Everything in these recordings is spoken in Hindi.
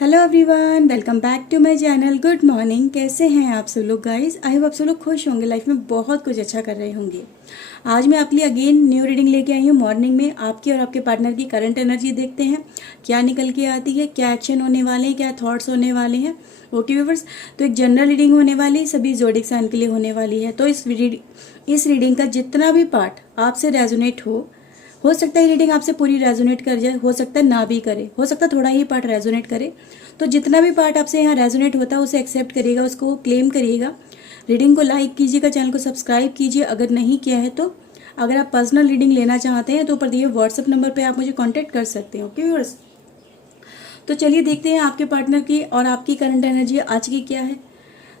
Hello everyone, welcome back to my channel. Good morning. कैसे हैं आप सब लोग गाइस? आई होप आप सब लोग खुश होंगे, लाइफ में बहुत कुछ अच्छा कर रहे होंगे। आज मैं आपके लिए अगेन न्यू रीडिंग लेके आई हूँ। मॉर्निंग में आपकी और आपके पार्टनर की करंट एनर्जी देखते हैं क्या निकल के आती है, क्या एक्शन होने वाले हैं, क्या थॉट्स होने वाले हैं। ओके व्यूअर्स, तो एक जनरल रीडिंग होने वाली है, सभी ज़ोडिक साइन के लिए होने वाली है। तो इस रीडिंग का जितना भी पार्ट आपसे रेजोनेट हो सकता है रीडिंग आपसे पूरी रेजोनेट कर जाए, हो सकता है ना भी करे, हो सकता है थोड़ा ही पार्ट रेजोनेट करे। तो जितना भी पार्ट आपसे यहाँ रेजोनेट होता है उसे एक्सेप्ट करिएगा, उसको क्लेम करिएगा। रीडिंग को लाइक कीजिएगा, चैनल को सब्सक्राइब कीजिए अगर नहीं किया है तो। अगर आप पर्सनल रीडिंग लेना चाहते हैं तो ऊपर दिए व्हाट्सएप नंबर पर आप मुझे कॉन्टैक्ट कर सकते हैं। ओके व्यूअर्स, तो चलिए देखते हैं आपके पार्टनर की और आपकी करंट एनर्जी आज की क्या है।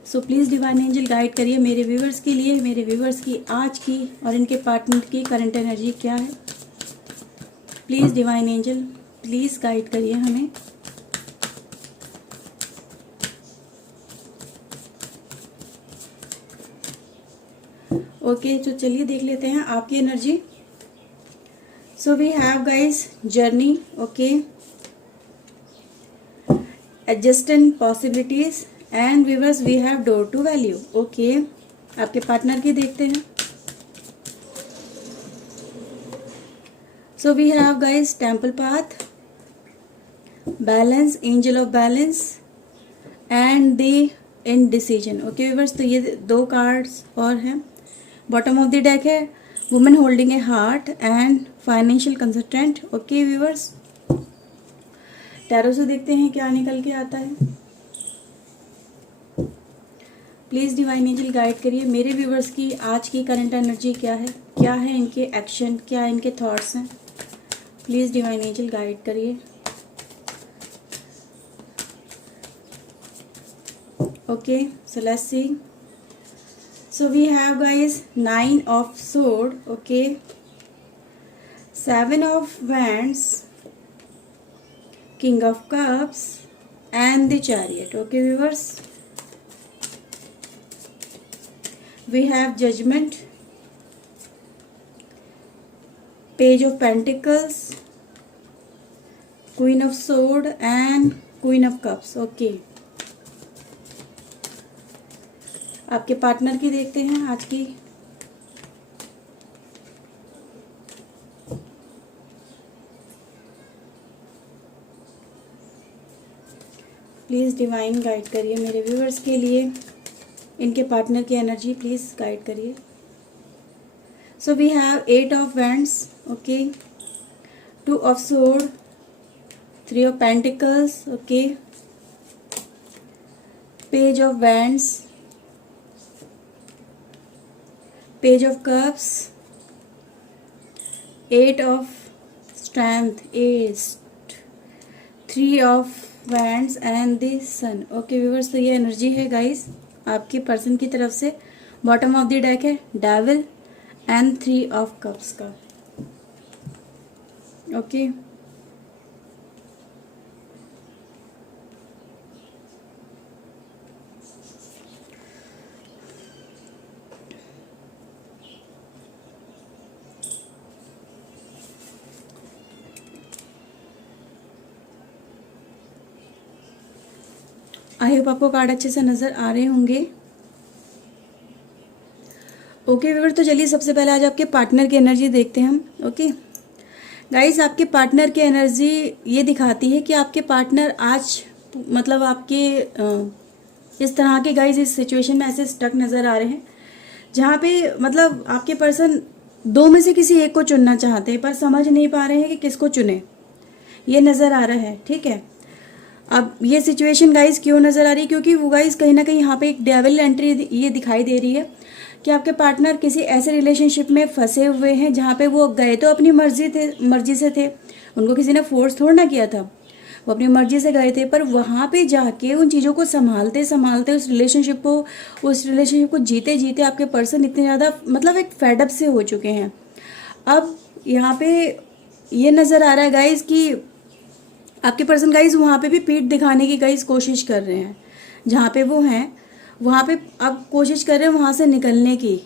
So please divine angel guide करिए मेरे व्यूवर्स के लिए, मेरे व्यूवर्स की आज की और इनके पार्टनर की करंट एनर्जी क्या है। Please divine angel please guide करिए हमें। ओके, तो चलिए देख लेते हैं आपकी energy. So we have guys journey, okay, adjustment possibilities and viewers we have door to value. Okay, आपके पार्टनर की देखते हैं। So we have guys temple path, balance, angel of balance and the indecision. Okay viewers, तो ये दो कार्ड्स और हैं। बॉटम ऑफ द डेक है women holding A heart and financial consultant. Okay viewers, tarot से देखते हैं क्या निकल के आता है। प्लीज़ डिवाइन एंजल गाइड करिए मेरे व्यूअर्स की आज की करंट एनर्जी क्या है, क्या है इनके एक्शन, क्या इनके थॉट्स हैं। प्लीज़ डिवाइन एंजल गाइड करिए। Okay, so let's see. So we have guys 9 of sword, okay, 7 of wands, king of cups and the chariot. Okay viewers, we have judgement, page of pentacles, queen of sword and queen of cups. Okay, आपके पार्टनर की देखते हैं आज की। प्लीज़ डिवाइन गाइड करिए मेरे व्यूअर्स के लिए इनके पार्टनर की एनर्जी प्लीज़ गाइड करिए। So we have 8 of wands, okay, 2 of sword, 3 of pentacles, okay, page of wands, page of cups, 8 of strength, 8, 3 of wands and the sun. Okay viewers, तो ये एनर्जी है गाइस आपके पर्सन की तरफ से। बॉटम ऑफ द डेक है डेविल एंड 3 ऑफ कप्स का। ओके, आई होप आपको कार्ड अच्छे से नजर आ रहे होंगे। ओके व्यूअर, तो चलिए सबसे पहले आज आपके पार्टनर की एनर्जी देखते हैं हम। ओके गाइस, आपके पार्टनर की एनर्जी ये दिखाती है कि आपके पार्टनर आज मतलब आपके इस तरह के गाइस इस सिचुएशन में ऐसे स्टक नज़र आ रहे हैं जहाँ पे मतलब आपके पर्सन दो में से किसी एक को चुनना चाहते हैं पर समझ नहीं पा रहे हैं कि किसको चुने, ये नज़र आ रहा है। ठीक है, अब ये सिचुएशन गाइस क्यों नज़र आ रही है, क्योंकि वो गाइस कहीं ना कहीं यहाँ पे एक डेविल एंट्री ये दिखाई दे रही है कि आपके पार्टनर किसी ऐसे रिलेशनशिप में फंसे हुए हैं जहाँ पे वो गए तो अपनी मर्जी से थे, उनको किसी ने फोर्स थोड़ा ना किया था, वो अपनी मर्जी से गए थे। पर वहाँ पे जाके उन चीज़ों को संभालते संभालते उस रिलेशनशिप को जीते जीते आपके पर्सन इतने ज़्यादा मतलब एक फेडअप से हो चुके हैं। अब यहाँ पे ये नज़र आ रहा है गाइज कि आपके पर्सन गाइज वहाँ पे भी पीठ दिखाने की गाइज कोशिश कर रहे हैं, जहाँ पे वो हैं वहाँ पे अब कोशिश कर रहे हैं वहाँ से निकलने की।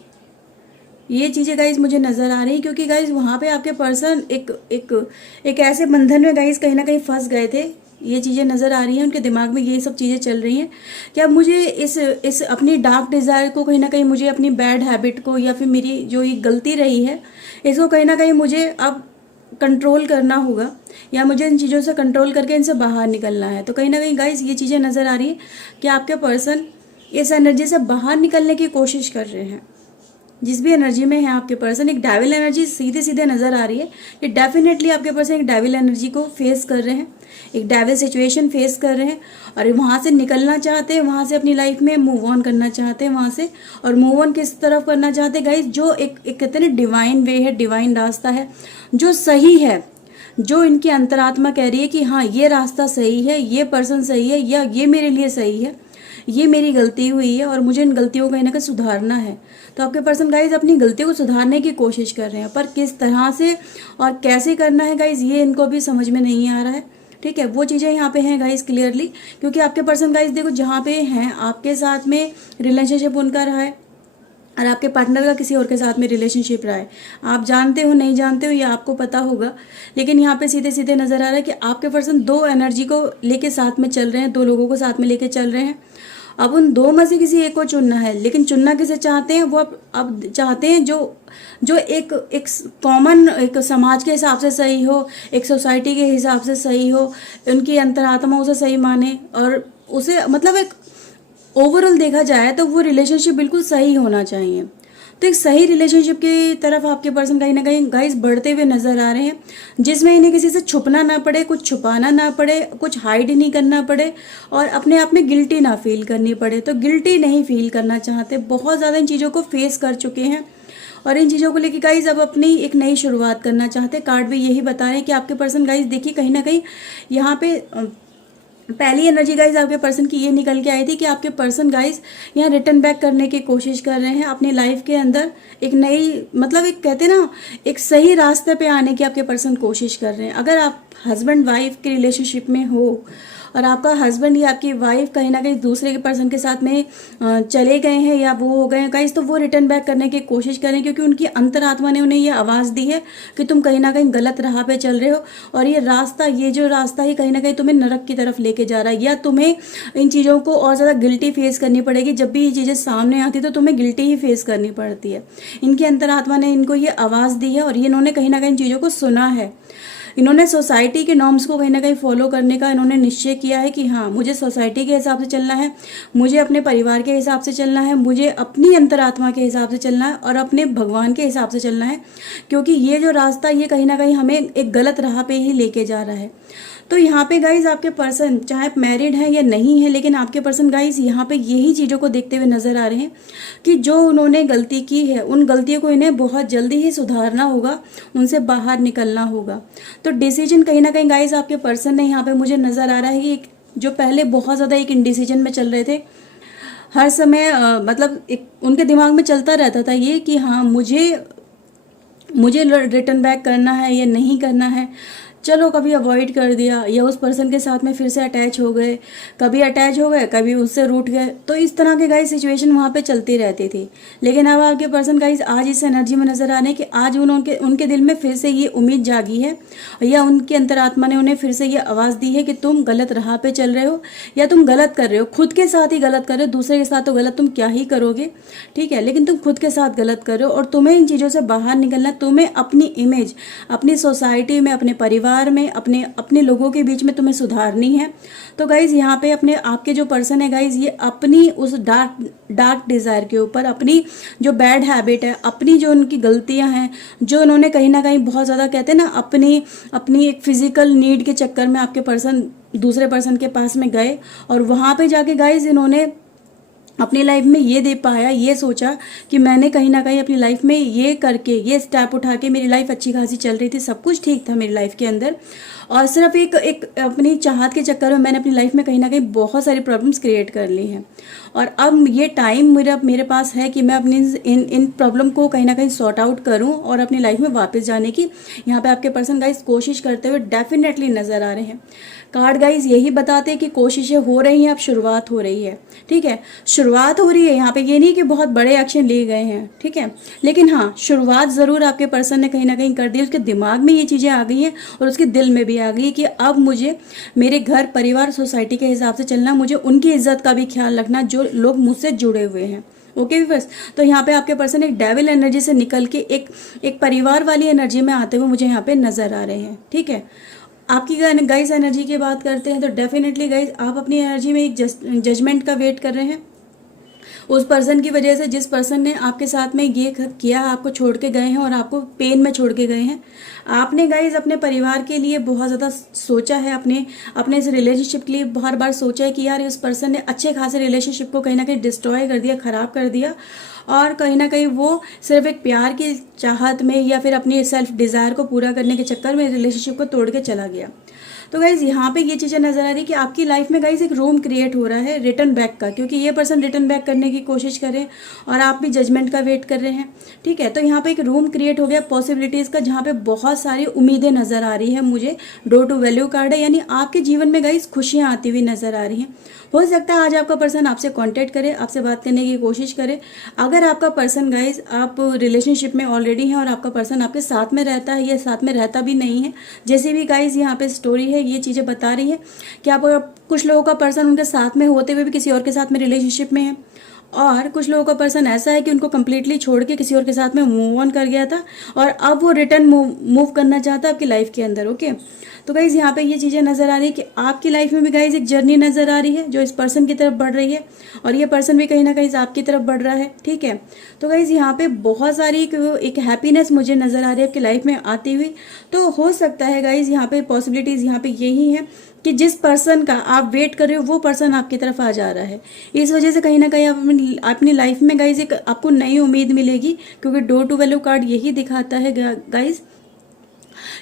ये चीज़ें गाइज मुझे नज़र आ रही, क्योंकि गाइज वहाँ पे आपके पर्सन एक ऐसे बंधन में गाइज कहीं ना कहीं फंस गए थे। ये चीज़ें नज़र आ रही हैं, उनके दिमाग में ये सब चीज़ें चल रही हैं कि अब मुझे इस अपनी डार्क डिज़ायर को कहीं ना कहीं, मुझे अपनी बैड हैबिट को या फिर मेरी जो ये गलती रही है इसको कहीं ना कहीं मुझे अब कंट्रोल करना होगा, या मुझे इन चीज़ों से कंट्रोल करके इनसे बाहर निकलना है। तो कहीं ना कहीं गाइस ये चीज़ें नज़र आ रही है कि आपके पर्सन इस एनर्जी से बाहर निकलने की कोशिश कर रहे हैं। जिस भी एनर्जी में है आपके पर्सन, एक डेविल एनर्जी सीधे सीधे नज़र आ रही है कि डेफिनेटली आपके पर्सन एक डेविल एनर्जी को फेस कर रहे हैं, एक डेविल सिचुएशन फेस कर रहे हैं और वहाँ से निकलना चाहते हैं, वहाँ से अपनी लाइफ में मूव ऑन करना चाहते हैं वहाँ से। और मूव ऑन किस तरफ करना चाहते हैं गाइस, जो एक कहते हैं ना डिवाइन वे है, डिवाइन रास्ता है जो सही है, जो इनकी अंतरात्मा कह रही है कि हाँ ये रास्ता सही है, ये पर्सन सही है, या ये मेरे लिए सही है, ये मेरी गलती हुई है और मुझे इन गलतियों को कहीं ना कहीं सुधारना है। तो आपके पर्सन गाइज अपनी गलतियों को सुधारने की कोशिश कर रहे हैं, पर किस तरह से और कैसे करना है गाइज ये इनको भी समझ में नहीं आ रहा है। ठीक है, वो चीज़ें यहाँ पे हैं गाइज क्लियरली, क्योंकि आपके पर्सन गाइज देखो जहाँ पे हैं आपके साथ में रिलेशनशिप उनका रहा है और आपके पार्टनर का किसी और के साथ में रिलेशनशिप रहा है। आप जानते हो नहीं जानते हो या आपको पता होगा, लेकिन यहाँ पे सीधे सीधे नज़र आ रहा है कि आपके पर्सन दो एनर्जी को लेके साथ में चल रहे हैं, दो लोगों को साथ में लेके चल रहे हैं। अब उन दो में से किसी एक को चुनना है, लेकिन चुनना किसे चाहते हैं, वो अब चाहते हैं जो एक कॉमन एक समाज के हिसाब से सही हो, एक सोसाइटी के हिसाब से सही हो, उनकी अंतरात्मा उसे सही माने और उसे मतलब एक ओवरऑल देखा जाए तो वो रिलेशनशिप बिल्कुल सही होना चाहिए। तो एक सही रिलेशनशिप की तरफ आपके पर्सन कहीं ना कहीं गाइस बढ़ते हुए नजर आ रहे हैं, जिसमें इन्हें किसी से छुपना ना पड़े, कुछ छुपाना ना पड़े, कुछ हाइड नहीं करना पड़े और अपने आप में गिल्टी ना फील करनी पड़े। तो गिल्टी नहीं फील करना चाहते, बहुत ज़्यादा इन चीज़ों को फेस कर चुके हैं और इन चीज़ों को लेकर गाइज अब अपनी एक नई शुरुआत करना चाहते हैं। कार्ड भी यही बता रहे हैं कि आपके पर्सन गाइज देखिए कहीं ना कहीं यहाँ पे पहली एनर्जी गाइज आपके पर्सन की ये निकल के आई थी कि आपके पर्सन गाइज यहाँ रिटर्न बैक करने की कोशिश कर रहे हैं अपनी लाइफ के अंदर, एक नई मतलब एक कहते हैं ना एक सही रास्ते पे आने की आपके पर्सन कोशिश कर रहे हैं। अगर आप हस्बैंड वाइफ के रिलेशनशिप में हो और आपका हस्बैंड या आपकी वाइफ कहीं ना कहीं दूसरे के पर्सन के साथ में चले गए हैं या वो हो गए हैं गाइस, तो वो रिटर्न बैक करने की कोशिश करें, क्योंकि उनकी अंतरात्मा ने उन्हें ये आवाज़ दी है कि तुम कहीं ना कहीं गलत राह पे चल रहे हो और ये जो रास्ता ही कहीं ना कहीं तुम्हें नरक की तरफ लेके जा रहा है, या तुम्हें इन चीज़ों को और ज़्यादा गिल्टी फेस करनी पड़ेगी। जब भी ये चीज़ें सामने आती तो तुम्हें गिल्टी ही फेस करनी पड़ती है। इनकी अंतरात्मा ने इनको ये आवाज़ दी है और ये इन्होंने कहीं ना कहीं चीज़ों को सुना है। इन्होंने सोसाइटी के नॉर्म्स को कहीं ना कहीं फॉलो करने का इन्होंने निश्चय किया है कि हाँ मुझे सोसाइटी के हिसाब से चलना है, मुझे अपने परिवार के हिसाब से चलना है, मुझे अपनी अंतरात्मा के हिसाब से चलना है और अपने भगवान के हिसाब से चलना है, क्योंकि ये जो रास्ता ये कहीं ना कहीं हमें एक गलत राह पे ही लेके जा रहा है। तो यहाँ पे गाइज आपके पर्सन चाहे मैरिड है या नहीं है, लेकिन आपके पर्सन गाइज यहाँ पे यही चीज़ों को देखते हुए नजर आ रहे हैं कि जो उन्होंने गलती की है उन गलतियों को इन्हें बहुत जल्दी ही सुधारना होगा, उनसे बाहर निकलना होगा। तो डिसीजन कहीं ना कहीं गाइज आपके पर्सन ने यहाँ पे मुझे नजर आ रहा है कि जो पहले बहुत ज़्यादा एक इनडिसीजन में चल रहे थे, हर समय मतलब एक उनके दिमाग में चलता रहता था ये कि हाँ मुझे रिटर्न बैक करना है या नहीं करना है, चलो कभी अवॉइड कर दिया या उस पर्सन के साथ में फिर से अटैच हो गए, कभी उससे रूठ गए। तो इस तरह के गाइस सिचुएशन वहाँ पे चलती रहती थी। लेकिन अब आपके पर्सन गाइस आज इस एनर्जी में नजर आ रहे हैं कि आज उनके दिल में फिर से ये उम्मीद जागी है या उनकी अंतरात्मा ने उन्हें फिर से ये आवाज़ दी है कि तुम गलत राह पे चल रहे हो या तुम गलत कर रहे हो, खुद के साथ ही गलत कर रहे हो, दूसरे के साथ तो गलत तुम क्या ही करोगे, ठीक है, लेकिन तुम खुद के साथ गलत कर रहे हो और तुम्हें इन चीज़ों से बाहर निकलना, तुम्हें अपनी इमेज अपनी सोसाइटी में, अपने परिवार में, अपने लोगों के बीच में तुम्हें सुधारनी है। तो गाइज यहाँ पे अपने आपके जो पर्सन है गाइज ये अपनी उस डार्क डिजायर के ऊपर, अपनी जो बैड हैबिट है, अपनी जो उनकी गलतियां हैं, जो उन्होंने कहीं ना कहीं बहुत ज़्यादा कहते हैं ना अपनी एक फिजिकल नीड के चक्कर में आपके पर्सन दूसरे पर्सन के पास में गए और वहाँ पे जाके गाइज इन्होंने अपनी लाइफ में ये दे पाया, ये सोचा कि मैंने कहीं ना कहीं अपनी लाइफ में ये करके ये स्टेप उठा के मेरी लाइफ अच्छी खासी चल रही थी, सब कुछ ठीक था मेरी लाइफ के अंदर, और सिर्फ एक अपनी चाहत के चक्कर में मैंने अपनी लाइफ में कहीं ना कहीं बहुत सारी प्रॉब्लम्स क्रिएट कर ली हैं और अब ये टाइम मेरे पास है कि मैं अपनी इन प्रॉब्लम को कहीं ना कहीं सॉर्ट आउट करूं और अपनी लाइफ में वापस जाने की यहाँ पे आपके पर्सन गाइज कोशिश करते हुए डेफिनेटली नजर आ रहे हैं। कार्ड गाइज यही बताते हैं कि कोशिशें हो रही हैं, अब शुरुआत हो रही है, ठीक है, शुरुआत हो रही है यहाँ पे, ये नहीं कि बहुत बड़े एक्शन लिए गए हैं, ठीक है, लेकिन हाँ शुरुआत ज़रूर आपके पर्सन ने कहीं ना कहीं कर दी। उसके दिमाग में ये चीज़ें आ गई हैं और उसके दिल में भी आ गई कि अब मुझे मेरे घर परिवार सोसाइटी के हिसाब से चलना, मुझे उनकी इज्जत का भी ख्याल रखना जो लोग मुझसे जुड़े हुए हैं। ओके व्यूअर्स, तो यहाँ पे आपके पर्सन एक डेविल एनर्जी से निकल के एक परिवार वाली एनर्जी में आते हुए मुझे यहाँ पे नजर आ रहे हैं, ठीक है। आपकी गाइस एनर्जी की बात करते हैं तो डेफिनेटली गाइस आप अपनी एनर्जी में एक जजमेंट का वेट कर रहे हैं उस पर्सन की वजह से, जिस पर्सन ने आपके साथ में ये किया, आपको छोड़ के गए हैं और आपको पेन में छोड़ के गए हैं। आपने गाइज अपने परिवार के लिए बहुत ज़्यादा सोचा है, अपने अपने इस रिलेशनशिप के लिए बार बार सोचा है कि यार इस पर्सन ने अच्छे खासे रिलेशनशिप को कहीं ना कहीं डिस्ट्रॉय कर दिया, ख़राब कर दिया, और कहीं ना कहीं वो सिर्फ एक प्यार की चाहत में या फिर अपनी सेल्फ डिज़ायर को पूरा करने के चक्कर में रिलेशनशिप को तोड़ के चला गया। तो गाइज यहाँ पे ये चीज़ें नजर आ रही है कि आपकी लाइफ में गाइज एक रूम क्रिएट हो रहा है रिटर्न बैक का, क्योंकि ये पर्सन रिटर्न बैक करने की कोशिश कर रहे हैं और आप भी जजमेंट का वेट कर रहे हैं, ठीक है। तो यहाँ पे एक रूम क्रिएट हो गया पॉसिबिलिटीज़ का, जहाँ पे बहुत सारी उम्मीदें नजर आ रही है मुझे। डोर टू वैल्यू कार्ड है, यानी आपके जीवन में गाइज खुशियाँ आती हुई नजर आ रही हैं। हो सकता है आज आपका पर्सन आपसे कांटेक्ट करे, आपसे बात करने की कोशिश करे। अगर आपका पर्सन गाइज आप रिलेशनशिप में ऑलरेडी है और आपका पर्सन आपके साथ में रहता है या साथ में रहता भी नहीं है, जैसे भी गाइज यहाँ पे स्टोरी है ये चीज़ें बता रही है कि आप कुछ लोगों का पर्सन उनके साथ में होते हुए भी किसी और के साथ में रिलेशनशिप में है, और कुछ लोगों का पर्सन ऐसा है कि उनको कंप्लीटली छोड़ के किसी और के साथ में मूव ऑन कर गया था और अब वो रिटर्न मूव करना चाहता है आपकी लाइफ के अंदर। ओके, तो गाइज यहाँ पे ये चीज़ें नज़र आ रही है कि आपकी लाइफ में भी गाइज एक जर्नी नज़र आ रही है जो इस पर्सन की तरफ बढ़ रही है और ये पर्सन भी कहीं ना कहीं आपकी तरफ बढ़ रहा है, ठीक है। तो गाइज यहाँ पे बहुत सारी एक हैप्पीनेस मुझे नज़र आ रही है आपकी लाइफ में आती हुई। तो हो सकता है गाइज यहाँ पे पॉसिबिलिटीज़ यहाँ पे यही है कि जिस पर्सन का आप वेट कर रहे हो वो पर्सन आपकी तरफ आ जा रहा है। इस वजह से कहीं ना कहीं आप अपनी लाइफ में गाइज एक आपको नई उम्मीद मिलेगी, क्योंकि डोर टू वैल्यू कार्ड यही दिखाता है गाइज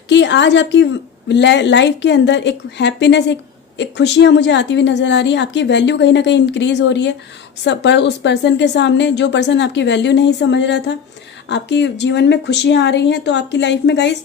कि आज आपकी लाइफ के अंदर एक हैप्पीनेस, एक खुशियाँ मुझे आती हुई नज़र आ रही है। आपकी वैल्यू कहीं ना कहीं इंक्रीज हो रही है पर उस पर्सन के सामने, जो पर्सन आपकी वैल्यू नहीं समझ रहा था। आपकी जीवन में खुशियाँ आ रही हैं, तो आपकी लाइफ में गाइज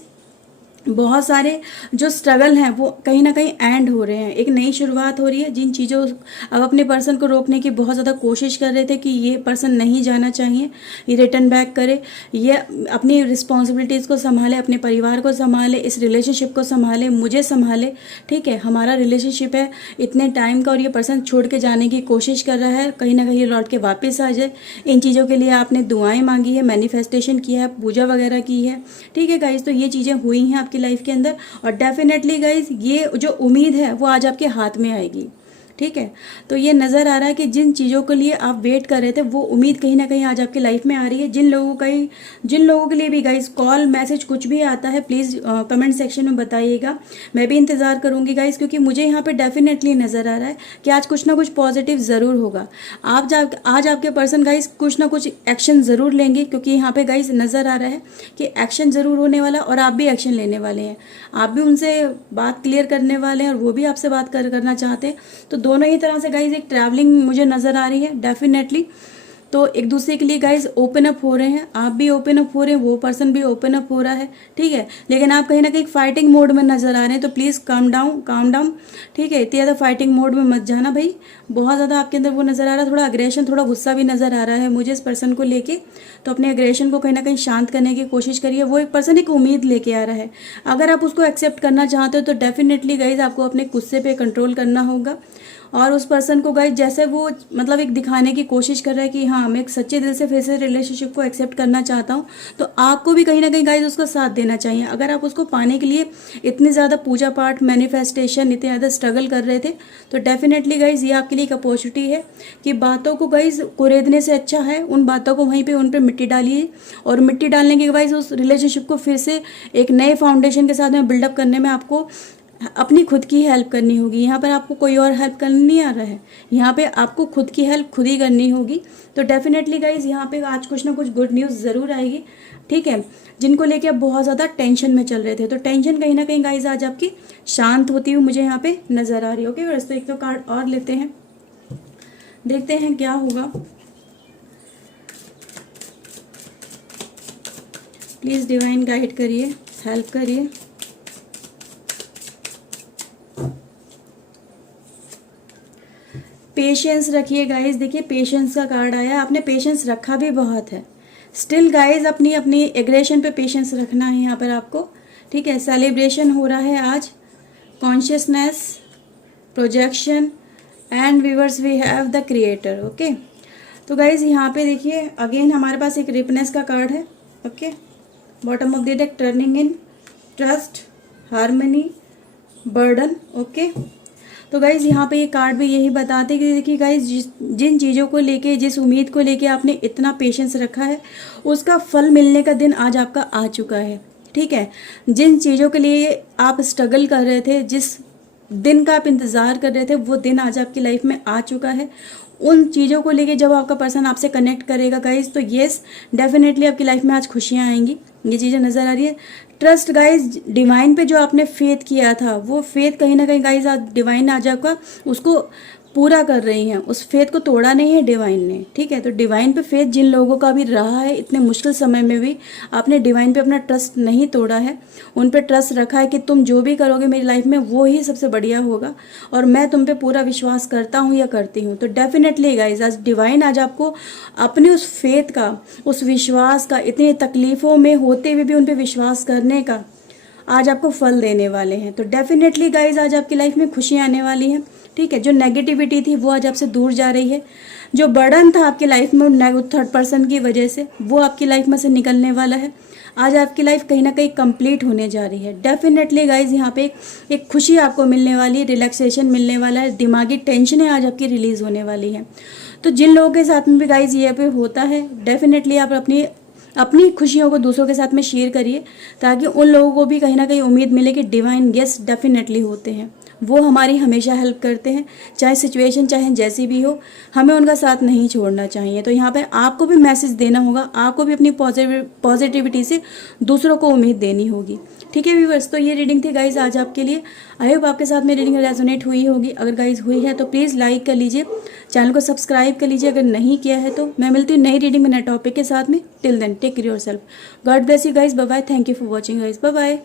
बहुत सारे जो स्ट्रगल हैं वो कहीं ना कहीं एंड हो रहे हैं, एक नई शुरुआत हो रही है। जिन चीज़ों अब अपने पर्सन को रोकने की बहुत ज़्यादा कोशिश कर रहे थे कि ये पर्सन नहीं जाना चाहिए, ये रिटर्न बैक करे, ये अपनी रिस्पॉन्सिबिलिटीज़ को संभाले, अपने परिवार को संभाले, इस रिलेशनशिप को संभाले, मुझे संभाले, ठीक है। हमारा रिलेशनशिप है इतने टाइम का और ये पर्सन छोड़ के जाने की कोशिश कर रहा है, कहीं ना कहीं लौट के वापस आ जाए। इन चीज़ों के लिए आपने दुआएँ मांगी है, मैनिफेस्टेशन किया है, पूजा वगैरह की है, ठीक है गाइज। तो ये चीज़ें हुई हैं आपकी लाइफ के अंदर और डेफिनेटली गाइज ये जो उम्मीद है वो आज आपके हाथ में आएगी, ठीक है। तो ये नज़र आ रहा है कि जिन चीज़ों के लिए आप वेट कर रहे थे वो उम्मीद कहीं ना कहीं आज आपकी लाइफ में आ रही है। जिन लोगों के लिए भी गाइज कॉल मैसेज कुछ भी आता है प्लीज़ कमेंट सेक्शन में बताइएगा, मैं भी इंतज़ार करूँगी गाइज, क्योंकि मुझे यहाँ पे डेफिनेटली नज़र आ रहा है कि आज कुछ ना कुछ पॉजिटिव ज़रूर होगा। आज आपके पर्सन गाइज कुछ ना कुछ एक्शन ज़रूर लेंगे, क्योंकि यहाँ पे गाइज नज़र आ रहा है कि एक्शन ज़रूर होने वाला और आप भी एक्शन लेने वाले हैं। आप भी उनसे बात क्लियर करने वाले हैं और वो भी आपसे बात करना चाहते हैं। तो दोनों ही तरह से गाइज एक ट्रैवलिंग मुझे नज़र आ रही है डेफिनेटली। तो एक दूसरे के लिए गाइज ओपन अप हो रहे हैं, आप भी ओपन अप हो रहे हैं, वो पर्सन भी ओपन अप हो रहा है, ठीक है। लेकिन आप कहीं ना कहीं फाइटिंग मोड में नज़र आ रहे हैं, तो प्लीज़ काम डाउन, ठीक है। इतनी ज़्यादा फाइटिंग मोड में मत जाना भाई, बहुत ज़्यादा आपके अंदर वो नज़र आ रहा है, थोड़ा अग्रेशन, थोड़ा गुस्सा भी नज़र आ रहा है मुझे इस पर्सन को लेके। तो अपने अग्रेशन को कहीं ना कहीं शांत करने की कोशिश करिए। वो एक पर्सन एक उम्मीद लेके आ रहा है, अगर आप उसको एक्सेप्ट करना चाहते हो तो डेफिनेटली गाइज आपको अपने गुस्से पे कंट्रोल करना होगा। और उस पर्सन को गाइज जैसे वो मतलब एक दिखाने की कोशिश कर रहा है कि हाँ मैं एक सच्चे दिल से फिर से रिलेशनशिप को एक्सेप्ट करना चाहता हूँ, तो आपको भी कहीं ना कहीं गाइज उसका साथ देना चाहिए। अगर आप उसको पाने के लिए इतनी ज़्यादा पूजा पाठ, मैनिफेस्टेशन, इतने ज़्यादा स्ट्रगल कर रहे थे, तो डेफिनेटली गाइज ये आपके लिए एक अपॉर्चुनिटी है कि बातों को गाइज कुरेदने से अच्छा है उन बातों को वहीं पर उन पर मिट्टी डालिए, और मिट्टी डालने के गाइज उस रिलेशनशिप को फिर से एक नए फाउंडेशन के साथ में बिल्डअप करने में आपको अपनी खुद की हेल्प करनी होगी। यहाँ पर आपको कोई और हेल्प करनी नहीं आ रहा है, यहाँ पे आपको खुद की हेल्प खुद ही करनी होगी। तो डेफिनेटली गाइज यहाँ पे आज कुछ ना कुछ गुड न्यूज़ ज़रूर आएगी, ठीक है। जिनको लेके आप बहुत ज़्यादा टेंशन में चल रहे थे, तो टेंशन कहीं ना कहीं गाइज आज आपकी शांत होती हुई मुझे यहाँ पे नज़र आ रही है। ओके, तो एक तो कार्ड और लेते हैं, देखते हैं क्या होगा। प्लीज़ डिवाइन गाइड करिए, हेल्प करिए। पेशेंस रखिए गाइज। देखिए पेशेंस का कार्ड आया, आपने पेशेंस रखा भी बहुत है। स्टिल गाइज अपनी अपनी एग्रेशन पे पेशेंस रखना है यहाँ पर आपको, ठीक है। सेलिब्रेशन हो रहा है आज, consciousness, projection and viewers we have the creator, okay. तो गाइज यहाँ पे देखिए अगेन हमारे पास एक रिपनेस का कार्ड है, okay. Bottom of the deck turning in, trust, harmony, burden, okay. तो गाइज यहाँ पे ये कार्ड भी यही बताते हैं कि देखिए गाइज जिन चीज़ों को लेके, जिस उम्मीद को लेके आपने इतना पेशेंस रखा है, उसका फल मिलने का दिन आज आपका आ चुका है, ठीक है। जिन चीज़ों के लिए आप स्ट्रगल कर रहे थे, जिस दिन का आप इंतज़ार कर रहे थे, वो दिन आज आपकी लाइफ में आ चुका है। उन चीज़ों को लेके जब आपका पर्सन आपसे कनेक्ट करेगा गाइज, तो येस डेफिनेटली आपकी लाइफ में आज खुशियाँ आएंगी, ये चीज़ें नज़र आ रही है। ट्रस्ट गाइज, डिवाइन पे जो आपने फेथ किया था, वो फेथ कहीं ना कहीं गाइज आज डिवाइन आज आपका उसको पूरा कर रही हैं। उस फेथ को तोड़ा नहीं है डिवाइन ने, ठीक है। तो डिवाइन पे फेथ जिन लोगों का भी रहा है, इतने मुश्किल समय में भी आपने डिवाइन पे अपना ट्रस्ट नहीं तोड़ा है, उन पे ट्रस्ट रखा है कि तुम जो भी करोगे मेरी लाइफ में वो ही सबसे बढ़िया होगा, और मैं तुम पे पूरा विश्वास करता हूँ या करती हूँ। तो डेफिनेटली गाइज आज डिवाइन आज आपको अपने उस फेथ का, उस विश्वास का, इतनी तकलीफ़ों में होते हुए भी उन पर विश्वास करने का आज आपको फल देने वाले हैं। तो डेफिनेटली गाइज आज आपकी लाइफ में खुशियाँ आने वाली हैं, ठीक है। जो नेगेटिविटी थी वो आज आपसे दूर जा रही है। जो बर्डन था आपकी लाइफ में थर्ड पर्सन की वजह से, वो आपकी लाइफ में से निकलने वाला है। आज आपकी लाइफ कहीं ना कहीं कंप्लीट होने जा रही है। डेफिनेटली गाइज यहाँ पे एक खुशी आपको मिलने वाली है, रिलैक्सेशन मिलने वाला है, दिमागी टेंशनें आज आपकी रिलीज होने वाली हैं। तो जिन लोगों के साथ में भी गाइज ये पे होता है, डेफिनेटली आप अपनी खुशियों को दूसरों के साथ में शेयर करिए, ताकि उन लोगों को भी कहीं ना कहीं उम्मीद मिले कि डिवाइन यस डेफिनेटली होते हैं, वो हमारी हमेशा हेल्प करते हैं, चाहे सिचुएशन चाहे जैसी भी हो, हमें उनका साथ नहीं छोड़ना चाहिए। तो यहाँ पे आपको भी मैसेज देना होगा, आपको भी अपनी पॉजिटिविटी से दूसरों को उम्मीद देनी होगी, ठीक है व्यूअर्स। तो ये रीडिंग थी गाइज आज आपके लिए। आई होप आपके साथ में रीडिंग रेजोनेट हुई होगी। अगर गाइज हुई है तो प्लीज़ लाइक कर लीजिए, चैनल को सब्सक्राइब कर लीजिए अगर नहीं किया है तो। मैं मिलती हूँ नई रीडिंग में नए टॉपिक के साथ में। Till then take care yourself, God bless you guys, bye bye, thank you for watching guys, bye bye.